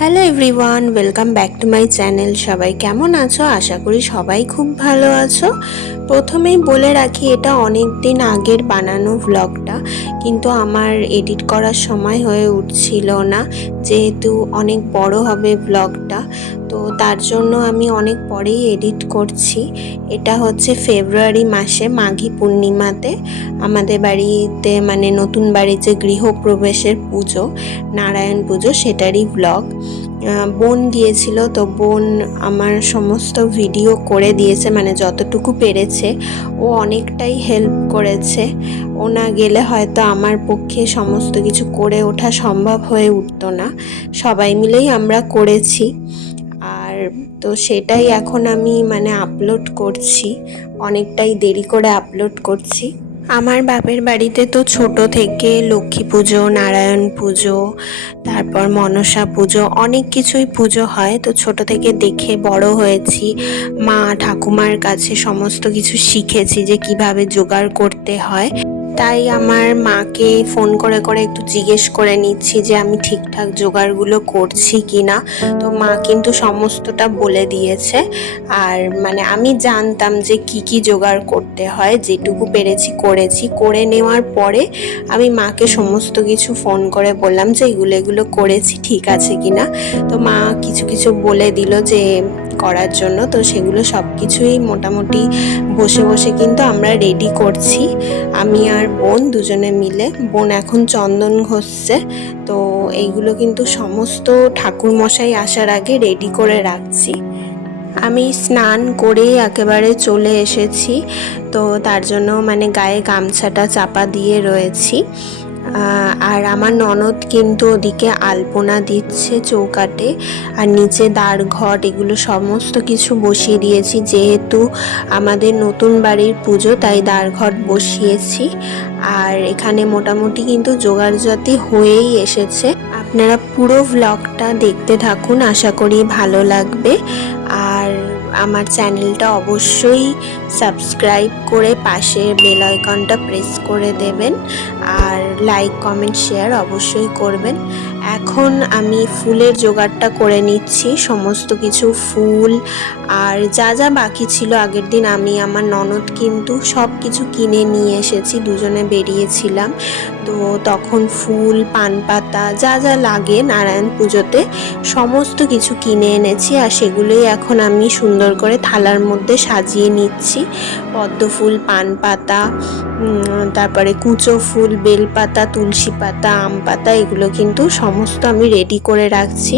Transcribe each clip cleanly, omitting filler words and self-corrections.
Hello everyone, welcome back to my channel. সবাই কেমন আছো? আশা করি সবাই খুব ভালো আছো। প্রথমেই বলে রাখি, এটা অনেক দিন আগের বানানো ভ্লগটা, কিন্তু আমার এডিট করার সময় হয়ে উঠছিল না, যেহেতু অনেক বড় হবে ভ্লগটা। তো তার জন্য আমি অনেক পরেই এডিট করছি। এটা হচ্ছে ফেব্রুয়ারি মাসে মাঘী পূর্ণিমাতে আমাদের বাড়িতে, মানে নতুন বাড়ির যে গৃহপ্রবেশের পুজো, নারায়ণ পুজো, সেটারই ভ্লগ। বোন দিয়েছিল, তো বোন আমার সমস্ত ভিডিও করে দিয়েছে, মানে যতটুকু পেরেছে। ও অনেকটাই হেল্প করেছে। ও না গেলে হয়তো আমার পক্ষে সমস্ত কিছু করে ওঠা সম্ভব হয়ে উঠতো না। সবাই মিলেই আমরা করেছি। আর তো সেটাই এখন আমি আপলোড করছি, অনেকটাই দেরি করে আপলোড করছি। আমার বাপের বাড়িতে তো ছোট থেকে লক্ষ্মী পুজো, নারায়ণ পুজো, তারপর মনসা পুজো, অনেক কিছুই পুজো হয়। তো ছোট থেকে দেখে বড় হয়েছি, মা ঠাকুমার কাছে সমস্ত কিছু শিখেছি যে কিভাবে জোগাড় করতে হয়। তাই আমার মাকে ফোন করে করে একটু জিজ্ঞেস করে নিচ্ছি যে আমি ঠিকঠাক জোগাড়গুলো করছি কিনা। তো মা কিন্তু সমস্তটা বলে দিয়েছে। আর আমি জানতাম যে কি কি জোগাড় করতে হয়, যেটুকু পেরেছি করেছি। করে নেওয়ার পরে আমি মাকে সমস্ত কিছু ফোন করে বললাম যে এগুলো করেছি, ঠিক আছে কিনা। তো মা কিছু কিছু বলে দিল যে করার জন্য। তো সেগুলো সব কিছুই মোটামুটি বসে বসে কিন্তু আমরা রেডি করছি, আমি আর বোন দুজনে মিলে। বোন এখন চন্দন ঘষছে। তো এইগুলো কিন্তু সমস্ত ঠাকুর মশাই আসার আগে রেডি করে রাখছি। আমি স্নান করেই একেবারে চলে এসেছি। তো তার জন্য গায়ে গামছাটা চাপা দিয়ে রয়েছি। আর আমার ননদ কিন্তু ওদিকে আলপনা দিচ্ছে চৌকাটে, আর নিচে দ্বার ঘট, এগুলো সমস্ত কিছু বসিয়ে দিয়েছি। যেহেতু আমাদের নতুন বাড়ির পুজো, তাই দ্বার ঘট বসিয়েছি। আর এখানে মোটামুটি কিন্তু জোগাড়জাতি হয়েই এসেছে। আপনারা পুরো ভ্লগটা দেখতে থাকুন, আশা করি ভালো লাগবে। আর আমার চ্যানেলটা অবশ্যই সাবস্ক্রাইব করে পাশের বেল আইকনটা প্রেস করে দেবেন, আর লাইক কমেন্ট শেয়ার অবশ্যই করবেন। এখন আমি ফুলের জোগাড়টা করে নিচ্ছি, সমস্ত কিছু ফুল আর যা যা বাকি ছিল আগের দিন আমি আমার ননদ কিন্তু সব কিছু কিনে নিয়ে এসেছি, দুজনে বেরিয়েছিলাম। তো তখন ফুল, পান পাতা, যা যা লাগে নারায়ণ পুজোতে সমস্ত কিছু কিনে এনেছি। আর সেগুলোই এখন আমি সুন্দর করে থালার মধ্যে সাজিয়ে নিচ্ছি। পদ্ম ফুল, পান পাতা, তারপরে কুচো ফুল, বেলপাতা, তুলসী পাতা, আম পাতা, এগুলো কিন্তু সমস্ত আমি রেডি করে রাখছি।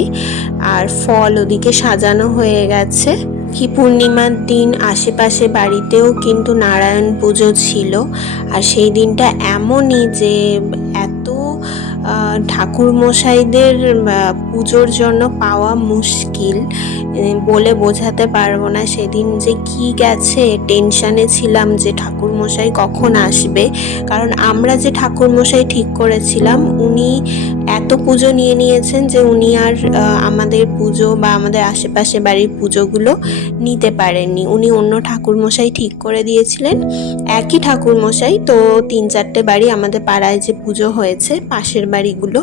আর ফল ওদিকে সাজানো হয়ে গেছে। রাখি পূর্ণিমার দিন আশেপাশে বাড়িতেও কিন্তু নারায়ণ পুজো ছিল। আর সেই দিনটা এমনই যে এত ঠাকুর মশাইদের পুজোর জন্য পাওয়া মুশকিল, বলে বোঝাতে পারবো না। সেদিন যে কি গেছে, টেনশানে ছিলাম যে ঠাকুর মশাই কখন আসবে। কারণ আমরা যে ঠাকুর মশাই ঠিক করেছিলাম, উনি এত পুজো নিয়ে নিয়েছেন যে উনি আর আমাদের পুজো বা আমাদের আশেপাশে বাড়ির পুজোগুলো নিতে পারেননি। উনি অন্য ঠাকুরমশাই ঠিক করে দিয়েছিলেন, একই ঠাকুরমশাই। তো 3-4টে বাড়ি আমাদের পাড়ায় যে পুজো হয়েছে, পাশের বাড়িগুলো,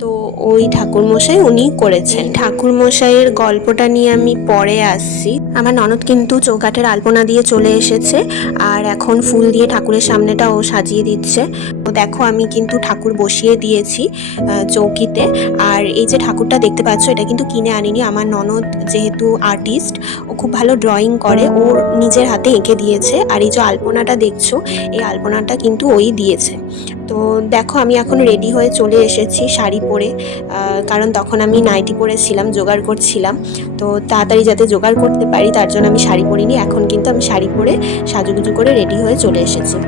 তো ওই ঠাকুরমশাই উনি করেছেন। ঠাকুরমশাইয়ের গল্পটা নিয়ে আমি পরে আসছি। আমার ননদ কিন্তু চৌকাঠের আলপনা দিয়ে চলে এসেছে, আর এখন ফুল দিয়ে ঠাকুরের সামনেটা ও সাজিয়ে দিচ্ছে। তো দেখো, আমি কিন্তু ঠাকুর বসিয়ে দিয়েছি চৌকিতে। আর এই যে ঠাকুরটা দেখতে পাচ্ছ, এটা কিন্তু কিনে আনিনি। আমার ননদ যেহেতু আর্টিস্ট, ও খুব ভালো ড্রয়িং করে, ওর নিজের হাতে এঁকে দিয়েছে। আর এই যে আলপনাটা দেখছো, এই আলপনাটা কিন্তু ওই দিয়েছে। তো দেখো, আমি এখন রেডি হয়ে চলে এসেছি শাড়ি পরে, কারণ তখন আমি নাইটি পরেছিলাম, জোগাড় করছিলাম। তো তাড়াতাড়ি যাতে জোগাড় করতে পারি তার জন্য আমি শাড়ি পরিনি। এখন কিন্তু আমি শাড়ি পরে সাজুগুজু করে রেডি হয়ে চলে এসেছি।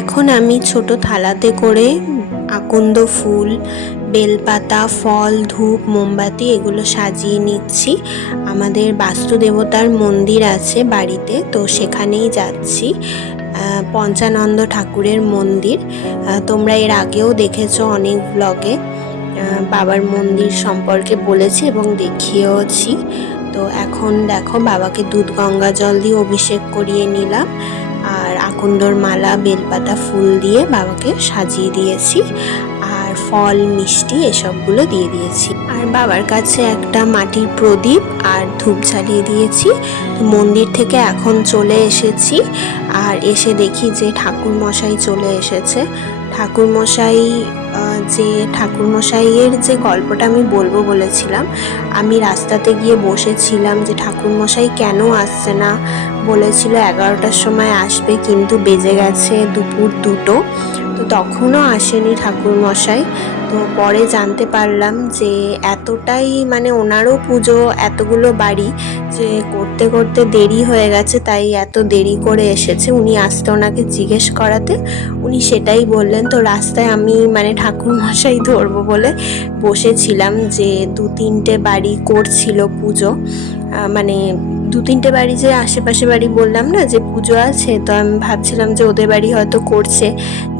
এখন আমি ছোট থালাতে করে আকন্দ ফুল, বেলপাতা, ফল, ধূপ, মোমবাতি এগুলো সাজিয়ে নিচ্ছি। আমাদের বাস্তু দেবতার মন্দির আছে বাড়িতে, তো সেখানেই যাচ্ছি। পঞ্চানন্দ ঠাকুরের মন্দির, তোমরা এর আগেও দেখেছো অনেক ব্লগে। বাবার মন্দির সম্পর্কে বলেছি এবং দেখিয়েওছি। তো তো এখন দেখো বাবাকে দুধ গঙ্গা জল দিয়ে অভিষেক করিয়ে নিলাম, আর আকন্দর মালা বেলপাতা ফুল দিয়ে বাবাকে সাজিয়ে দিয়েছি, আর ফল মিষ্টি এসবগুলো দিয়ে দিয়েছি। আর বাবার কাছে একটা মাটির প্রদীপ আর ধূপ জ্বালিয়ে দিয়েছি। মন্দির থেকে এখন চলে এসেছি, আর এসে দেখি যে ঠাকুরমশাই চলে এসেছে। ঠাকুরমশাইয়ের যে গল্পটা আমি বলবো বলেছিলাম, আমি রাস্তাতে গিয়ে বসেছিলাম যে ঠাকুরমশাই কেন আসছে না, বলেছিল 11টার সময় আসবে, কিন্তু বেজে গেছে দুপুর 2টো, তো তখনও আসেনি ঠাকুরমশাই। তো পরে জানতে পারলাম যে এতটাই মানে ওনারও পুজো, এতগুলো বাড়ি যে করতে করতে দেরি হয়ে গেছে, তাই এত দেরি করে এসেছে। উনি আসতে ওনাকে জিজ্ঞেস করাতে উনি সেটাই বললেন। তো রাস্তায় আমি মানে ঠাকুরমশাই ধরবো বলে বসেছিলাম, যে 2-3টে বাড়ি করছিল পুজো, মানে 2-3টে বাড়ি যে আশেপাশে বাড়ি বললাম না যে পুজো আছে, তো আমি ভাবছিলাম যে ওদের বাড়ি হয়তো করছে।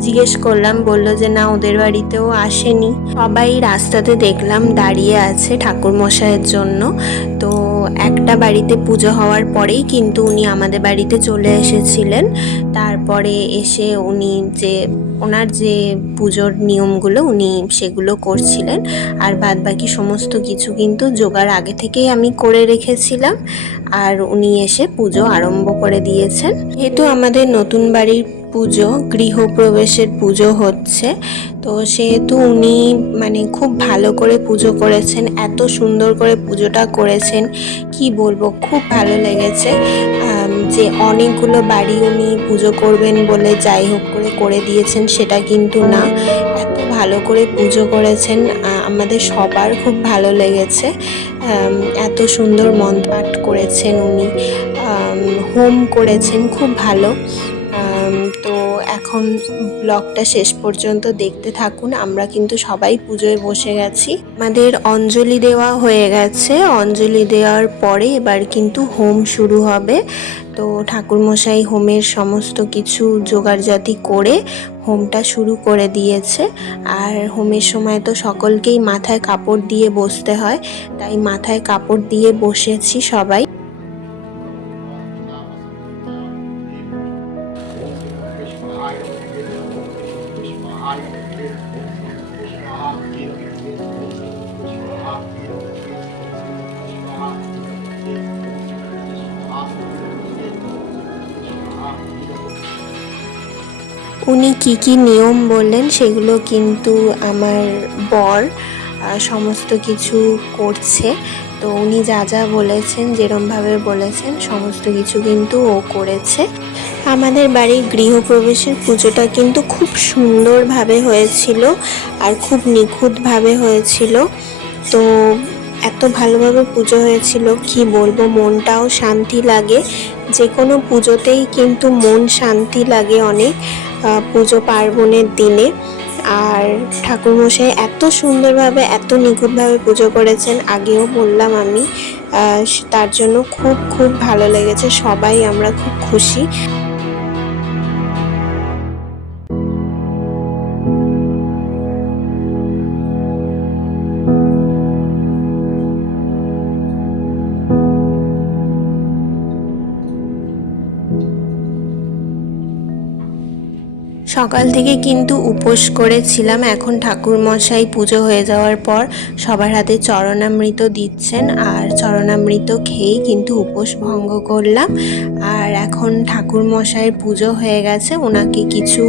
জিজ্ঞেস করলাম, বললো যে না ওদের বাড়িতেও আসেনি। সবাই রাস্তাতে দেখলাম দাঁড়িয়ে আছে ঠাকুরমশাইয়ের জন্য। তো একটা বাড়িতে পুজো হওয়ার পরেই কিন্তু উনি আমাদের বাড়িতে চলে এসেছিলেন। তারপরে এসে উনি ওনার যে পুজোর নিয়মগুলো উনি সেগুলো করছিলেন, আর বাদবাকি সমস্ত কিছু কিন্তু জোগাড় আগে থেকেই আমি করে রেখেছিলাম, আর উনি এসে পুজো আরম্ভ করে দিয়েছেন। যেহেতু আমাদের নতুন বাড়ির পুজো, গৃহপ্রবেশের পুজো হচ্ছে, তো সেহেতু উনি মানে খুব ভালো করে পুজো করেছেন, এত সুন্দর করে পুজোটা করেছেন কি বলবো, খুব ভালো লেগেছে। যে অনেকগুলো বাড়ি উনি পুজো করবেন বলে যাই হোক করে দিয়েছেন সেটা কিন্তু না, এত ভালো করে পুজো করেছেন, আমাদের সবার খুব ভালো লেগেছে। এত সুন্দর মন্ত্র পাঠ করেছেন উনি, হোম করেছেন, খুব ভালো। তো এখন ব্লগটা শেষ পর্যন্ত দেখতে থাকুন। আমরা কিন্তু সবাই পুজোয় বসে গেছি, আমাদের অঞ্জলি দেওয়া হয়ে গেছে। অঞ্জলি দেওয়ার পরে এবার কিন্তু হোম শুরু হবে। তো ঠাকুরমশাই হোমের সমস্ত কিছু জোগাড়জাতি করে হোমটা শুরু করে দিয়েছে। আর হোমের সময় তো সকলকেই মাথায় কাপড় দিয়ে বসতে হয়, তাই মাথায় কাপড় দিয়ে বসেছি সবাই। উনি কি কি নিয়ম বললেন সেগুলো কিন্তু আমার বর সমস্ত কিছু করছে। তো উনি যা যা বলেছেন, যেরমভাবে বলেছেন সমস্ত কিছু কিন্তু ও করেছে। আমাদের বাড়ির গৃহপ্রবেশের পুজোটা কিন্তু খুব সুন্দরভাবে হয়েছিল, আর খুব নিখুঁতভাবে হয়েছিল। তো এত ভালোভাবে পুজো হয়েছিল কি বলবো, মনটাও শান্তি লাগে। যে কোনো পুজোতেই কিন্তু মন শান্তি লাগে অনেক, পুজো পার্বণের দিনে। আর ঠাকুরমশাই এত সুন্দরভাবে এত নিখুঁতভাবে পুজো করেছেন, আগেও বললাম আমি, তার জন্য খুব খুব ভালো লেগেছে। সবাই আমরা খুব খুশি। সকাল থেকে কিন্তু উপোস করেছিলাম। এখন ঠাকুরমশাই পুজো হয়ে যাওয়ার পর সবার হাতে চরণামৃত দিচ্ছেন, আর চরণামৃত খেয়েই কিন্তু উপোস ভঙ্গ করলাম। আর এখন ঠাকুরমশাইয়ের পুজো হয়ে গেছে, ওনাকে কিছু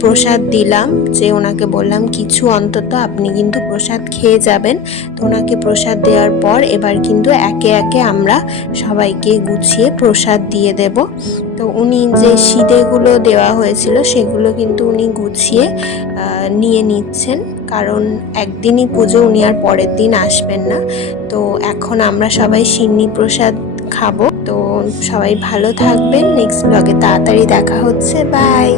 প্রসাদ দিলাম, যে ওনাকে বললাম কিছু অন্তত আপনি কিন্তু প্রসাদ খেয়ে যাবেন। তো ওনাকে প্রসাদ দেওয়ার পর এবার কিন্তু একে একে আমরা সবাইকে গুছিয়ে প্রসাদ দিয়ে দেব। তো উনি যে সিঁড়িগুলো দেওয়া হয়েছিল সেগুলো কিন্তু উনি গুছিয়ে নিয়ে নিচ্ছেন, কারণ একদিনই পুজো, উনি আর পরের দিন আসবেন না। তো এখন আমরা সবাই সিন্নি প্রসাদ খাবো। তো সবাই ভালো থাকবেন, নেক্সট ব্লগে তাড়াতাড়ি দেখা হচ্ছে, বাই।